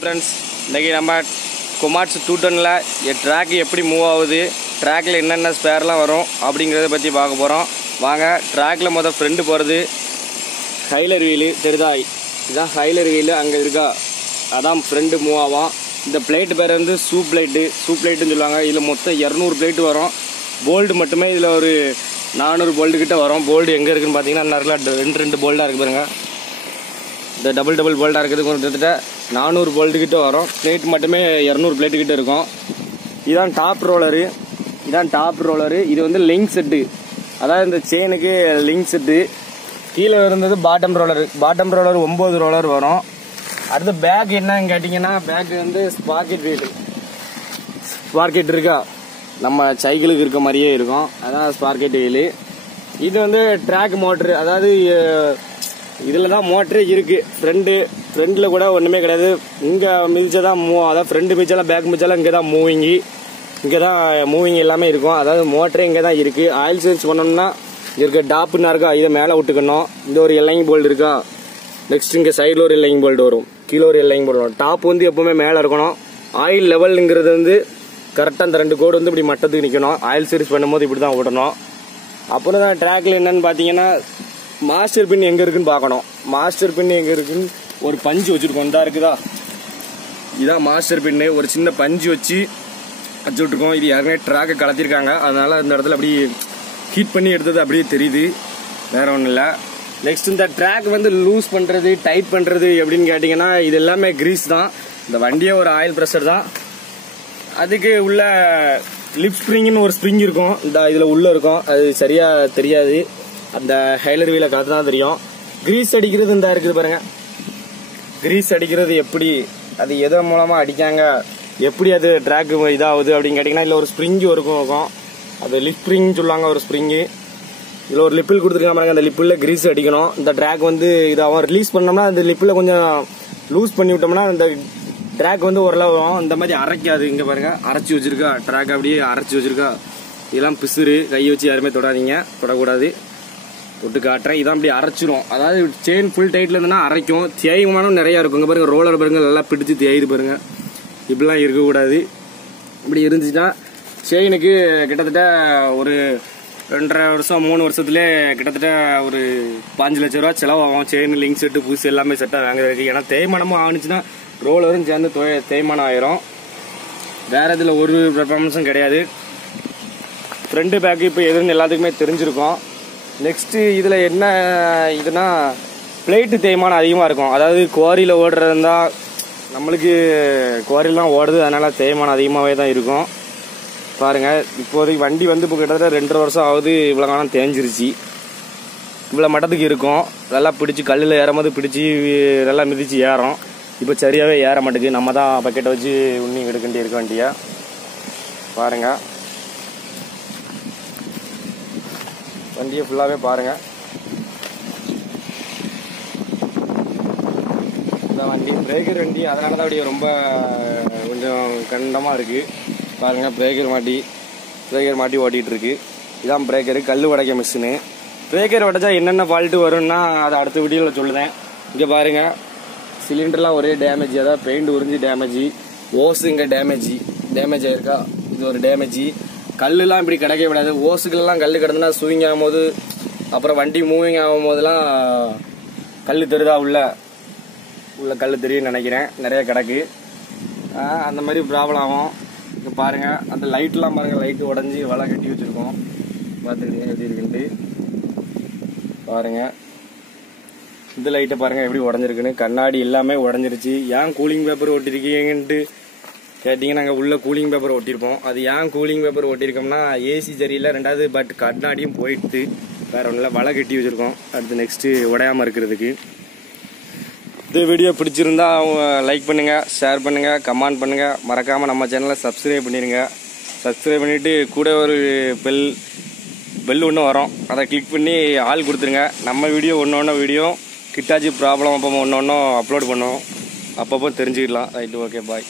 Friends, இன்றைக்கி நம்ம கொமாட்ஸ் 210ல் track எப்படி மூவ் ஆகுது, ட்ராக்கில் என்னென்ன ஸ்பேர்லாம் வரும் அப்படிங்கிறத பற்றி பார்க்க போகிறோம். வாங்க. ட்ராக்கில் ஃப்ரெண்டு போகிறது ஹைலர் வீலு தெரிதா? இதுதான் ஹைலர் வீலு. அங்கே இருக்கா, அதான் ஃப்ரெண்டு மூவ் ஆகும். இந்த பிளேட்டு பேர் சூப் பிளேட்டுன்னு சொல்லுவாங்க. இதில் மொத்தம் 200 பிளேட்டு வரும். போல்டு மட்டுமே இதில் ஒரு 400 போல்டு கிட்ட வரும். போல்டு எங்கே இருக்குதுன்னு பார்த்தீங்கன்னா நிறைய ரெண்டு போல்டாக இருக்குது பாருங்கள். இந்த டபுள் போல்டாக இருக்குது கிட்டத்தட்ட 400 போல்டு கிட்ட வரும். பிளேட் மட்டுமே 200 பிளேட்டு கிட்ட இருக்கும். இதுதான் டாப் ரோலரு. இது லிங்க் செட்டு, அதாவது இந்த செயினுக்கு லிங்க் செட்டு. கீழே இருந்தது பாட்டம் ரோலர் 9 ரோலர் வரும். அடுத்து பேக் என்னன்னு கேட்டிங்கன்னா, பேக்கு ஸ்பார்க்கெட் இருக்கா, நம்ம சைக்கிளுக்கு இருக்க மாதிரியே இருக்கும். அதான் ஸ்பார்க்கெட் வீலு. இது ட்ராக் மோட்ரு, அதாவது இதில் தான் மோட்டரே இருக்குது. ஃப்ரெண்டில் கூட ஒன்றுமே கிடையாது. இங்கே மிதிச்சாதான் மூவ், அதாவது ஃப்ரெண்டு மிதிச்சாலும் பேக் மிதிச்சாலும் இங்கே தான் மூவிங் எல்லாமே இருக்கும். அதாவது மோட்டரே இங்கே தான் இருக்குது. ஆயில் சேஞ்ச் பண்ணோம்னா இருக்க டாப்புன்னா இருக்கா, இதை மேலே விட்டுக்கணும். இந்த ஒரு எல்லைங் போல்டு இருக்கா. நெக்ஸ்ட் இங்கே சைடில் ஒரு எல்லைங் போல்டு வரும், கீழே ஒரு எல்லைங் போல்டு வரும். டாப் எப்பவுமே மேலே இருக்கணும். ஆயில் லெவலுங்கிறது கரெக்டாக அந்த 2 கோடு இப்படி மட்டத்துக்கு நிற்கணும். ஆயில் சர்வீஸ் பண்ணும்போது இப்படி தான் விடணும். அப்புறம் தான் ட்ராக்ல என்னன்னு பார்த்தீங்கன்னா, மாஸ்டர் பின் எங்கே இருக்குன்னு பார்க்கணும். மாஸ்டர் பின் எங்கே இருக்குன்னு ஒரு பஞ்சு வச்சுருக்கோம். இதாக இருக்குதா, இதான் மாஸ்டர் பின்னு. ஒரு சின்ன பஞ்சு வச்சு விட்டுருக்கோம். இது யாருமே ட்ராக்கை கலத்திருக்காங்க, அதனால இந்த இடத்துல அப்படி ஹீட் பண்ணி எடுத்தது அப்படியே தெரியுது, வேற ஒன்றும் இல்லை. நெக்ஸ்ட் இந்த ட்ராக் லூஸ் பண்ணுறது, டைட் பண்ணுறது எப்படின்னு கேட்டிங்கன்னா, இது எல்லாமே கிரீஸ் தான். இந்த வண்டியே ஒரு ஆயில் ப்ரெஷர் தான். அதுக்கு உள்ள லிப் ஸ்ப்ரிங்னு ஒரு ஸ்ப்ரிங் இருக்கும், இந்த இதில் உள்ளே இருக்கும். அது சரியாக தெரியாது, அந்த ஹைலர் வீலை கலந்து தான் தெரியும். கிரீஸ் அடிக்கிறது இந்த இருக்குது பாருங்க. கிரீஸ் அடிக்கிறது எப்படி, அது எதன் மூலமாக அடிக்காங்க, எப்படி அது ட்ராக் இதாகுது அப்படின்னு கேட்டிங்கன்னா, இல்லை ஒரு ஸ்ப்ரிங்கு இருக்கும். அது லிப் ஸ்ப்ரிங் சொல்லுவாங்க, ஒரு ஸ்ப்ரிங்கு. இதில் ஒரு லிப்பில் கொடுத்துருக்காங்க பாருங்க. அந்த லிப்பில் கிரீஸ் அடிக்கணும். இந்த ட்ராக் இதாகும். ரிலீஸ் பண்ணோம்னா அந்த லிப்பில் கொஞ்சம் லூஸ் பண்ணி விட்டோம்னா அந்த ட்ராக் ஓரளவு வரும். இந்த மாதிரி அரைக்காது. இங்கே பாருங்க, அரைச்சி வச்சிருக்கா ட்ராக், அப்படியே அரைச்சி வச்சிருக்கா. இதெல்லாம் பிசுறு, கை வச்சு யாருமே தொடக்கூடாது. தொட்டு காட்டுறேன். இதான் அப்படி அரைச்சிரும். அதாவது செயின் ஃபுல் டைட்ல இருந்ததுன்னா அரைக்கும். தேய்மானம் நிறையா இருக்கும். இங்கே பாருங்க, ரோலர் பாருங்க, நல்லா பிடிச்சி தேயுது பாருங்க. இப்படிலாம் இருக்கக்கூடாது. இப்படி இருந்துச்சுன்னா செயினுக்கு கிட்டத்தட்ட ஒரு 2.5 வருஷம் 3 வருஷத்துலேயே கிட்டத்தட்ட ஒரு 5 லட்ச ரூபா செலவாகும். செயின், லிங்க் செட்டு, புதுசு எல்லாமே செட்டாக வாங்குறதுக்கு. ஏன்னா தேய்மானமும் ஆணுச்சுன்னா ரோலரும் சேர்ந்து தேய்மானம் ஆயிரும். வேற இதில் ஒரு பெர்ஃபார்மன்ஸும் கிடையாது. ஃப்ரண்ட் பேக்கு இப்போ எதுன்னு எல்லாத்துக்குமே தெரிஞ்சிருக்கும். நெக்ஸ்ட்டு இதில் என்ன இதுனா, பிளேட்டு தேய்மானம் அதிகமாக இருக்கும். அதாவது குவாரியில் ஓடுறதுனா, நம்மளுக்கு குவாரிலாம் ஓடுது, அதனால் தேய்மானம் அதிகமாகவே தான் இருக்கும். பாருங்கள், இப்போதைக்கு வண்டி இப்போ கிட்டத்தட்ட 2.5 வருஷம் ஆகுது. இவ்வளோ காலம் தேஞ்சிருச்சு. இவ்வளோ மட்டத்துக்கு இருக்கும். நல்லா பிடிச்சி கல்லில் ஏறும்போது பிடிச்சி நல்லா மிதித்து ஏறும். இப்போ சரியாகவே ஏற மாட்டேங்குது. நம்ம தான் பக்கெட்டை வச்சு உண்ணி எடுக்கிட்டே இருக்க வண்டியா. பாருங்கள், வண்டியை ஃபுல்லாகவே பாருங்கள். இந்த வண்டி பிரேக்கர் வண்டி, அதனால தான் அப்படியே ரொம்ப கொஞ்சம் கண்டமாக இருக்குது. பாருங்கள், பிரேக்கர் மாட்டி ஓட்டிகிட்டு இருக்கு. இதான் பிரேக்கரு, கல் உடைக்க மிஷினு. பிரேக்கர் உடைச்சா என்னென்ன ஃபால்ட்டு வரும்னா, அதை அடுத்த வீடியோவில் சொல்லுதேன். இங்கே பாருங்கள், சிலிண்டர்லாம் ஒரே டேமேஜ், அதாவது பெயிண்ட் உறிஞ்சி டேமேஜ். ஓஸு இங்கே டேமேஜ் ஆயிருக்கா, இது ஒரு டேமேஜ். கல்லுலாம் இப்படி கிடைக்க விடாது. ஓஸுக்கெல்லாம் கல் கிடந்துன்னா ஸ்விங் ஆகும்போது, அப்புறம் வண்டி மூவிங் ஆகும் போதெல்லாம் கல் தெரியுதா, உள்ள கல் தெரியும்னு நினைக்கிறேன். நிறைய கிடக்கு, அந்த மாதிரி ப்ராப்ளம் ஆகும். இங்கே பாருங்கள், அந்த லைட்லாம் பாருங்கள், லைட்டு உடஞ்சி வலை கட்டி வச்சுருக்கோம். பார்த்துக்கிட்டீங்க எப்படி இருக்குன்ட்டு. பாருங்கள், இந்த லைட்டை பாருங்கள் எப்படி உடஞ்சிருக்குன்னு. கண்ணாடி எல்லாமே உடஞ்சிருச்சு. ஏன் கூலிங் பேப்பர் ஒட்டிருக்கீங்கன்ட்டு கேட்டிங்கன்னா, நாங்கள் உள்ள கூலிங் பேப்பர் ஒட்டியிருப்போம். அது ஏன் கூலிங் பேப்பர் ஒட்டியிருக்கோம்னா, ஏசி சரியில்லை, 2வது பட் கண்ணாடியும் போயிட்டு வேறு ஒன்றும் இல்லை, வலை கட்டி வச்சுருக்கோம். அடுத்து நெக்ஸ்ட்டு உடையாமல் இருக்கிறதுக்கு. இந்த வீடியோ பிடிச்சிருந்தா லைக் பண்ணுங்கள், ஷேர் பண்ணுங்கள், கமெண்ட் பண்ணுங்கள். மறக்காமல் நம்ம சேனலை சப்ஸ்கிரைப் பண்ணிடுங்க. சப்ஸ்கிரைப் பண்ணிவிட்டு கூட ஒரு பெல் ஒன்று வரும், அதை கிளிக் பண்ணி ஆள் கொடுத்துருங்க. நம்ம வீடியோ வீடியோ கிட்டாச்சு ப்ராப்ளம் அப்போ ஒன்று அப்லோட் பண்ணுவோம். அப்பப்போ தெரிஞ்சுக்கலாம். ரைட்டு, ஓகே, பாய்.